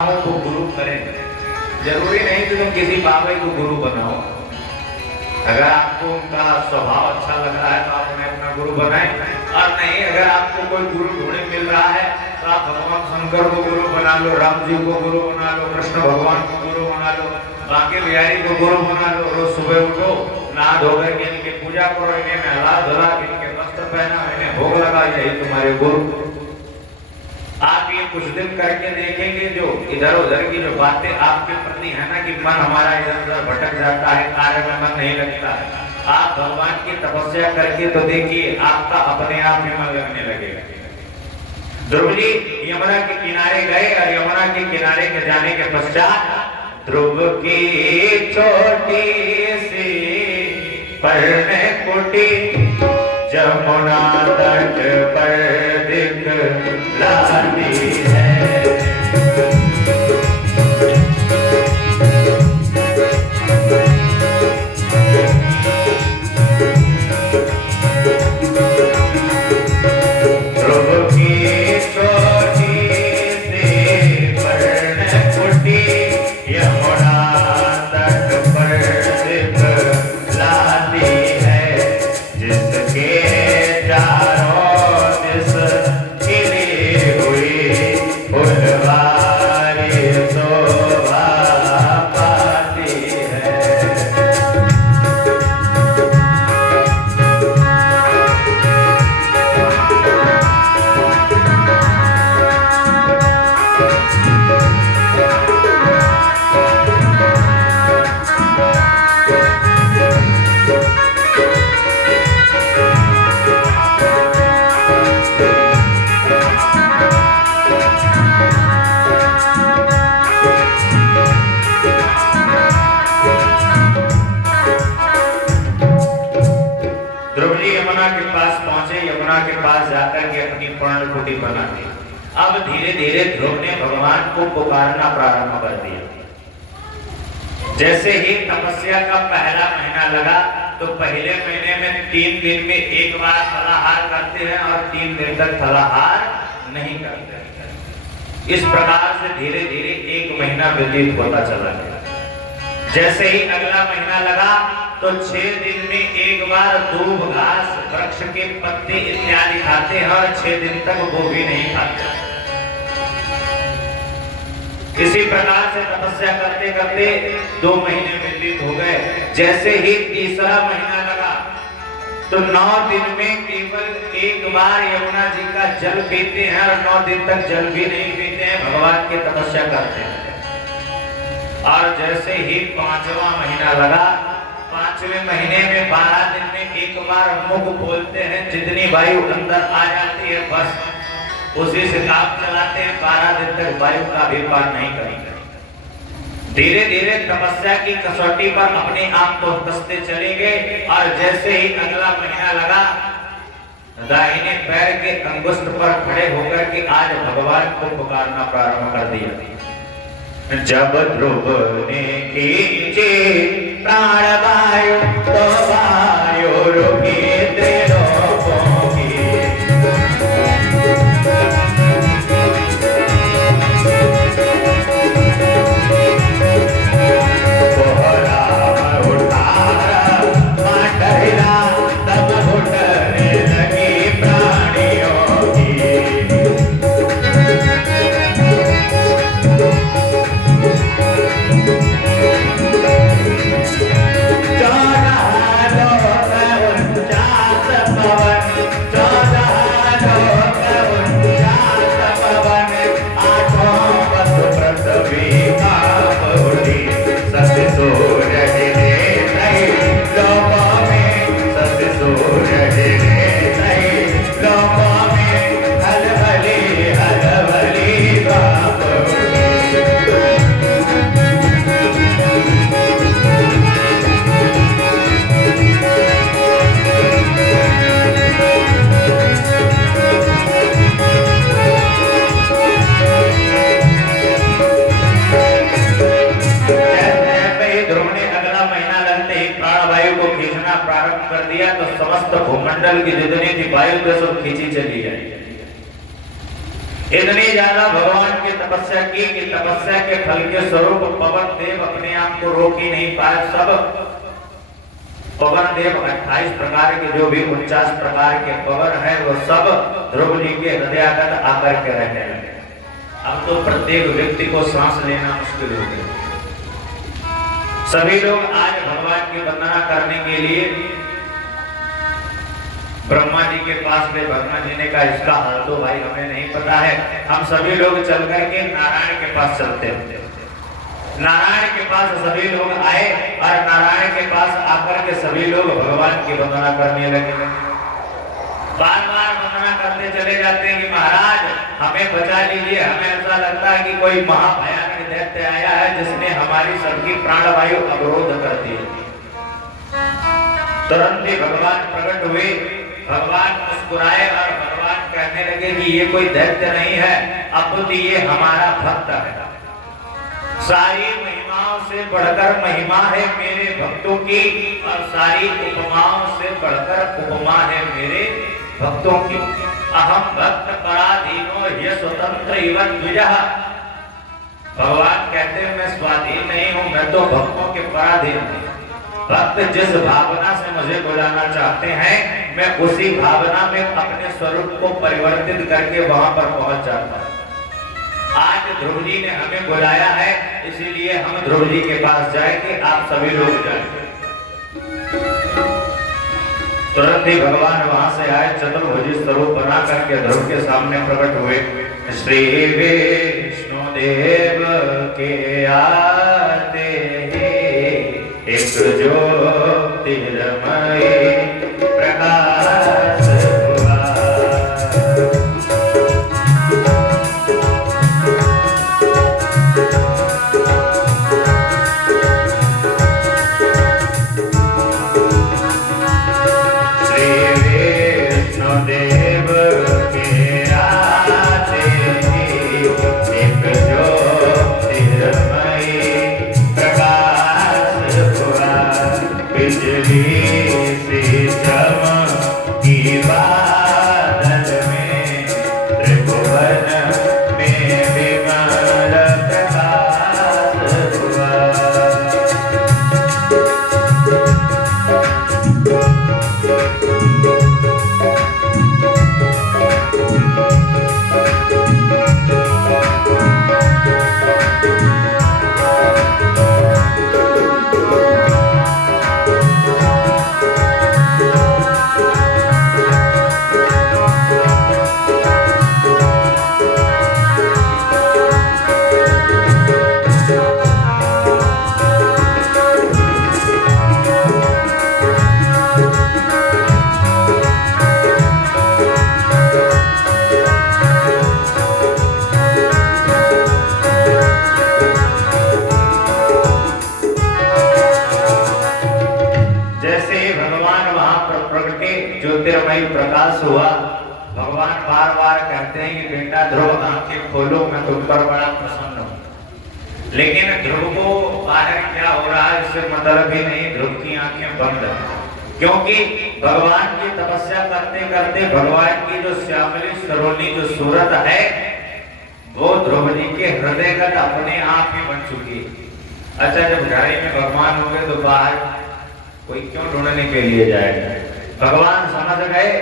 को गुरु करें। जरूरी नहीं कि तुम किसी बाबा को गुरु बनाओ। अगर आपको उनका स्वभाव अच्छा लग रहा है तो आप उन्हें अपना गुरु बनाएं, और नहीं अगर आपको कोई गुरु ढूंढे मिल रहा है तो आप भगवान शंकर को गुरु बना लो, राम जी को गुरु बना लो, कृष्ण भगवान को गुरु बना लो, बांके बिहारी को गुरु बना लो। रोज सुबह उठो, नहा धोकर के इनकी पूजा करो, इन्हें नहला धुला, इनके वस्त्र पहना, इन्हें भोग लगा, यही तुम्हारे गुरु। आप ये कुछ दिन करके देखेंगे, जो इधर उधर की जो बातें आपके प्रति है ना कि मन हमारा इधर उधर भटक जाता है, कार्य में मन नहीं लगता है, आप भगवान की तपस्या करके तो देखिए आपका अपने आप में मन लगने लगेगा। ध्रुव जी यमुना के किनारे गए और यमुना के किनारे के जाने के पश्चात ध्रुव की छोटी सी पर्ण कुटी जमुना तट पर दिखलाती है। अब धीरे धीरे ध्रुव ने भगवान को पुकारना प्रारंभ कर दिया। जैसे ही तपस्या का पहला महीना लगा तो पहले महीने में 3 दिन में एक बार फलाहार करते हैं और 3 दिन तक फलाहार नहीं करते। इस प्रकार से धीरे धीरे 1 महीना व्यतीत होता चला गया। जैसे ही अगला महीना लगा तो 6 दिन में एक बार दूब घास वृक्ष के पत्ते इत्यादि खाते हैं और 6 दिन तक वो भी नहीं खाते। इसी प्रकार से तपस्या करते करते 2 महीने व्यतीत हो गए। जैसे ही तीसरा महीना लगा तो 9 दिन में केवल एक बार यमुना जी का जल पीते हैं और 9 दिन तक जल भी नहीं पीते हैं, भगवान की तपस्या करते हैं। और जैसे ही 5वां महीना लगा, 5वें महीने में 12 दिन में एक बार मुख खोलते हैं, जितनी वायु अंदर आ जाती है बस उसी से काम चलाते हैं। 12 दिन तक वायु का भी पान नहीं करेंगे। धीरे धीरे तपस्या की कसौटी पर अपने आप को कसते चले गए। और जैसे ही अगला महीना लगा, दाहिने पैर के अंगुष्ठ पर खड़े होकर के आज भगवान को पुकारना प्रारंभ कर दिया। जब ध्रुव ने खींचे प्राण वायु तो वायु रुकी त्रिलोकों की। भूमंडल की जितनी थी वायु तो सब खींची चली जाए। इतनी ज्यादा भगवान की तपस्या की कि तपस्या के फल के स्वरूप पवन देव अपने आप को रोक ही नहीं पाए। सब पवन देव 28 प्रकार के जो भी 49 प्रकार के पवन है वो सब ध्रुव जी के हृदयागत आकर के रहने लगे। अब तो प्रत्येक व्यक्ति को सांस लेना मुश्किल हो गया। सभी लोग आज भगवान की वंदना करने के लिए ब्रह्मा जी के पास में, ब्रह्मा जी ने कहा इसका हाल तो भाई हमें नहीं पता है, हम सभी लोग चल करके नारायण के पास चलते हैं। नारायण के पास सभी लोग आए और नारायण के पास आकर के सभी लोग भगवान की वंदना करने लगे। बार बार वंदना करते चले जाते हैं कि महाराज हमें बचा लीजिए, हमें ऐसा लगता है कि कोई महाभयानक दैत्य आया है जिसने हमारी सबकी प्राणवायु अवरोध कर दी। तुरंत ही भगवान प्रकट हुए, भगवान मुस्कुराए और भगवान कहने लगे कि ये कोई दैत्य नहीं है, अब ये हमारा भक्त है। सारी महिमाओं से बढ़कर महिमा है मेरे भक्तों की और सारी उपमाओं से बढ़कर उपमा है मेरे भक्तों की। अहम भक्त पराधीनो ये स्वतंत्र इवन द्विजः। भगवान कहते हैं मैं स्वाधीन नहीं हूं, मैं तो भक्तों के पराधीन हूं। भक्त जिस भावना से मुझे बुलाना चाहते हैं मैं उसी भावना में अपने स्वरूप को परिवर्तित करके वहां पर पहुंच जाता हूं। आज ध्रुव जी ने हमें बुलाया है, इसीलिए हम ध्रुव जी के पास जाएंगे, आप सभी लोग जाएंगे। तुरंत ही भगवान वहां से आए, चतुर्भुज स्वरूप बना करके ध्रुव के सामने प्रकट हुए। श्री विष्णु देव के आते एक ज्योतिर्मय प्रकाश हुआ। श्री विष्णु देव के आते एक ज्योतिर्मय प्रकाश हुआ। बिजली से चमकी बादल में त्रिभुवन में विमल प्रकाश हुआ। ज्योतिर्मय प्रकाश हुआ। भगवान बार बार कहते हैं कि बेटा ध्रुव आंखें खोलो, मैं तुम पर बड़ा प्रसन्न हूं। लेकिन ध्रुव को बाहर क्या हो रहा है इससे मतलब ही नहीं, ध्रुव की आंखें बंद है। क्योंकि भगवान की तपस्या करते करते भगवान की जो श्यामली सरोनी जो सूरत है वो ध्रुव जी के हृदयगत अपने आप ही बन चुकी है। अच्छा, जब घरे में भगवान हो गए तो बाहर कोई क्यों ढूंढने के लिए जाएगा। भगवान समझ गए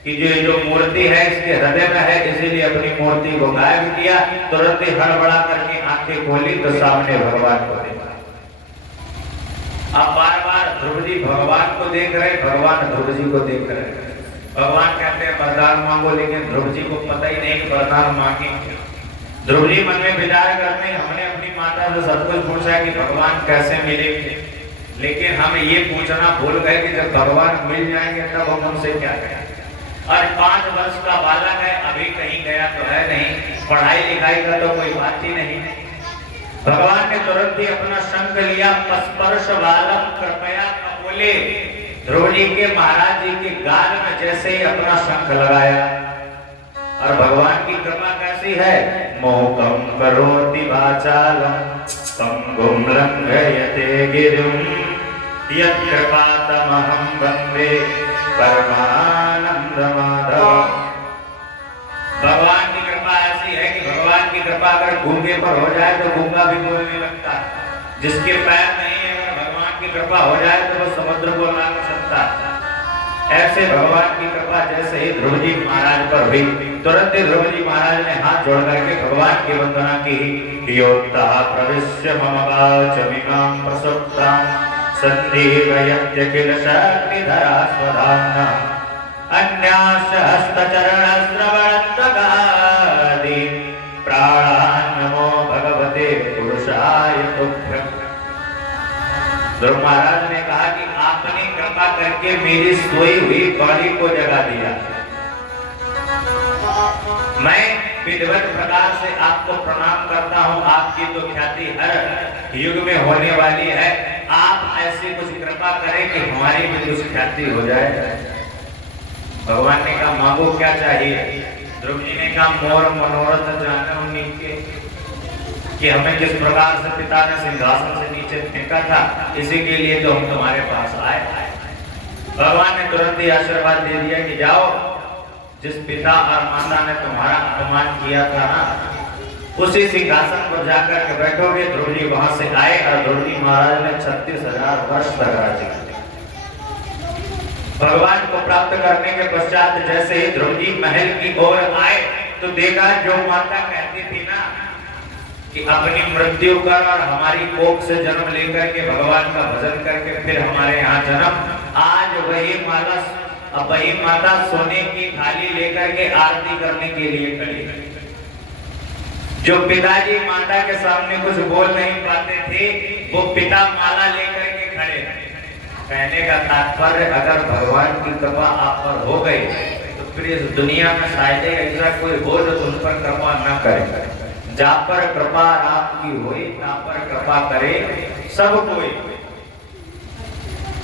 कि जो मूर्ति है इसके हृदय में है, इसीलिए अपनी मूर्ति को गायब किया। तुरंत ही हड़बड़ा करके आंखें खोली तो सामने भगवान को देखा। अब बार बार ध्रुव जी भगवान को देख रहे, भगवान ध्रुव जी को देख रहे। भगवान कहते हैं वरदान मांगो, लेकिन ध्रुव जी को पता ही नहीं कि वरदान मांगेंगे। ध्रुव जी मन में विचार करते हैं हमने अपनी माता से सब कुछ पूछा कि भगवान कैसे मिलेंगे, लेकिन हम ये पूछना भूल गए कि जब भगवान मिल जाएंगे तब हम उनसे क्या करें। और 5 वर्ष का बालक है, अभी कहीं गया तो है नहीं, पढ़ाई लिखाई का तो कोई बात ही नहीं। भगवान ने तुरंत ही अपना शंख लिया, स्पर्श बालक कृपया कपोले, ध्रुव जी के महाराज जी के गाल में जैसे ही अपना शंख लगाया। और भगवान की कृपा कैसी है, मोकम करोति वाचालम पंगुम लंघयते गिरिम यत्कृपातमहं वन्दे परमानंद माधव। भगवान की कृपा की कृपा अगर गूंगे पर हो जाए तो गूंगा भी बोलने लगता है। जिसके पैर नहीं है अगर भगवान की कृपा हो जाए तो वो समुद्र को लांघ सकता है। ऐसे भगवान की कृपा जैसे ही ध्रुव जी महाराज पर हुई, तुरंत ही ध्रुव जी महाराज ने हाथ जोड़ करके भगवान की वंदना की। योक्तः प्रविश्य मम वाचमिमां प्रसुप्तां सन्देहयत्य किल शक्तिधरा स्वधाम्ना अन्याश्च हस्तचरणश्रवणत्वगादि प्राणान् नमो भगवते पुरुषाय तुभ्यम्। ध्रुव महाराज ने कहा कि आपने कृपा करके मेरी सोई हुई बॉडी को जगा दिया। मैं विधिवत प्रकार से आपको प्रणाम करता हूँ। आपकी तो ख्याति हर युग में होने वाली है। आप ऐसी कुछ कृपा करें कि हमारी भी कुछ ख्याति हो जाए। भगवान ने कहा मांगो क्या चाहिए। ध्रुव जी ने कहा मोर मनोरथ जाने उन्हीं के, कि हमें किस प्रकार से पिता ने सिंहासन से नीचे फेंका था, इसी के लिए तो हम तुम्हारे पास आए। भगवान ने तुरंत ही आशीर्वाद दे दिया कि जाओ, जिस पिता और माता ने तुम्हारा अपमान किया था ना, उसी सिंहासन पर जाकर के बैठोगे। ध्रुव जी वहां से आए और ध्रुव जी महाराज ने 36,000 वर्ष तक राज्य किया। भगवान को प्राप्त करने के पश्चात जैसे ही ध्रुव जी महल की ओर आए तो देखा जो माता कहती थी ना कि अपनी मृत्यु कर और हमारी कोख से जन्म लेकर के भगवान का भजन करके फिर हमारे यहाँ जन्म, आज वही माता सोने की थाली लेकर के आरती करने के लिए खड़ी। जो पिताजी माता के सामने कुछ बोल नहीं पाते थे, वो पिता माला लेकर के खड़े। कहने का तात्पर्य अगर भगवान की कृपा आप पर हो गई तो फिर इस दुनिया में शायद ऐसा कोई हो जो तुम पर कृपा न करे। जा पर कृपा आपकी होई, ता पर कृपा करे सब कोई।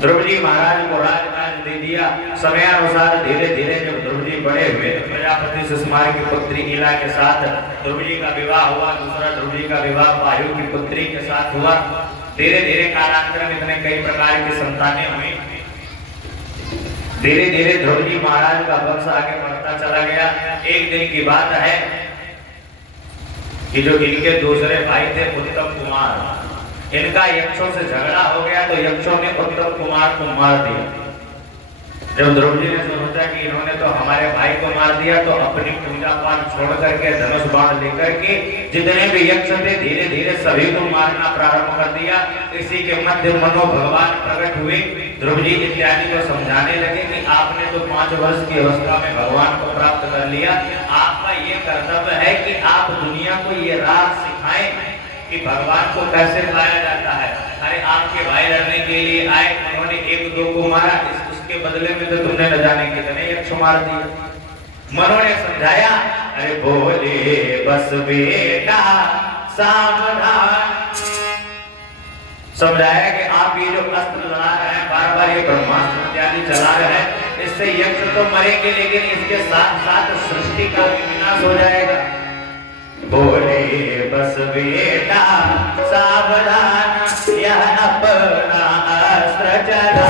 ध्रुव जी महाराज को राजकाज दे दिया। समय अनुसार धीरे धीरे जब ध्रुव जी बड़े हुए तो प्रजापति सुषमा की पुत्री इला के साथ ध्रुव जी का विवाह हुआ। दूसरा ध्रुव जी का विवाह वायु की पुत्री के साथ हुआ। धीरे धीरे कालांतर में इतने कई प्रकार की संतानें हुई। धीरे धीरे ध्रुव जी महाराज का वंश आगे बढ़ता चला गया। एक दिन की बात है कि जो इनके दूसरे भाई थे उत्तम कुमार, इनका यक्षों से झगड़ा हो गया तो यक्षों ने उत्तम कुमार को मार दिया। जब ध्रुव जी ने सोचा कि इन्होंने तो हमारे भाई को मार दिया तो अपनी पूजा पाठ छोड़ करके धनुष बाण लेकर के जितने भी यक्ष थे धीरे धीरे सभी को मारना प्रारंभ कर दिया। इसी के मध्य मनो भगवान प्रकट हुए। ध्रुव जी इत्यादि को समझाने लगे कि आपने तो 5 वर्ष की अवस्था में भगवान को प्राप्त कर लिया। आपका ये कर्तव्य है कि आप दुनिया को ये राह सिखाएं कि भगवान को कैसे पाया जाता है। अरे आपके भाई लड़ने के लिए आए, उन्होंने 1-2 को मारा, उसके बदले में तो तुमने न जाने कितने यक्ष मार दिए। मनो ने समझाया, अरे बोले बस बेटा सावधान। समझाया कि आप ये जो अस्त्र चला रहे हैं, बार बार ये ब्रह्मास्त्र इत्यादि चला रहे हैं, इससे यक्ष तो मरेंगे लेकिन इसके साथ साथ सृष्टि का भी विनाश हो जाएगा। बोले बस बेटा सावधान, यह अपना अस्त्र चला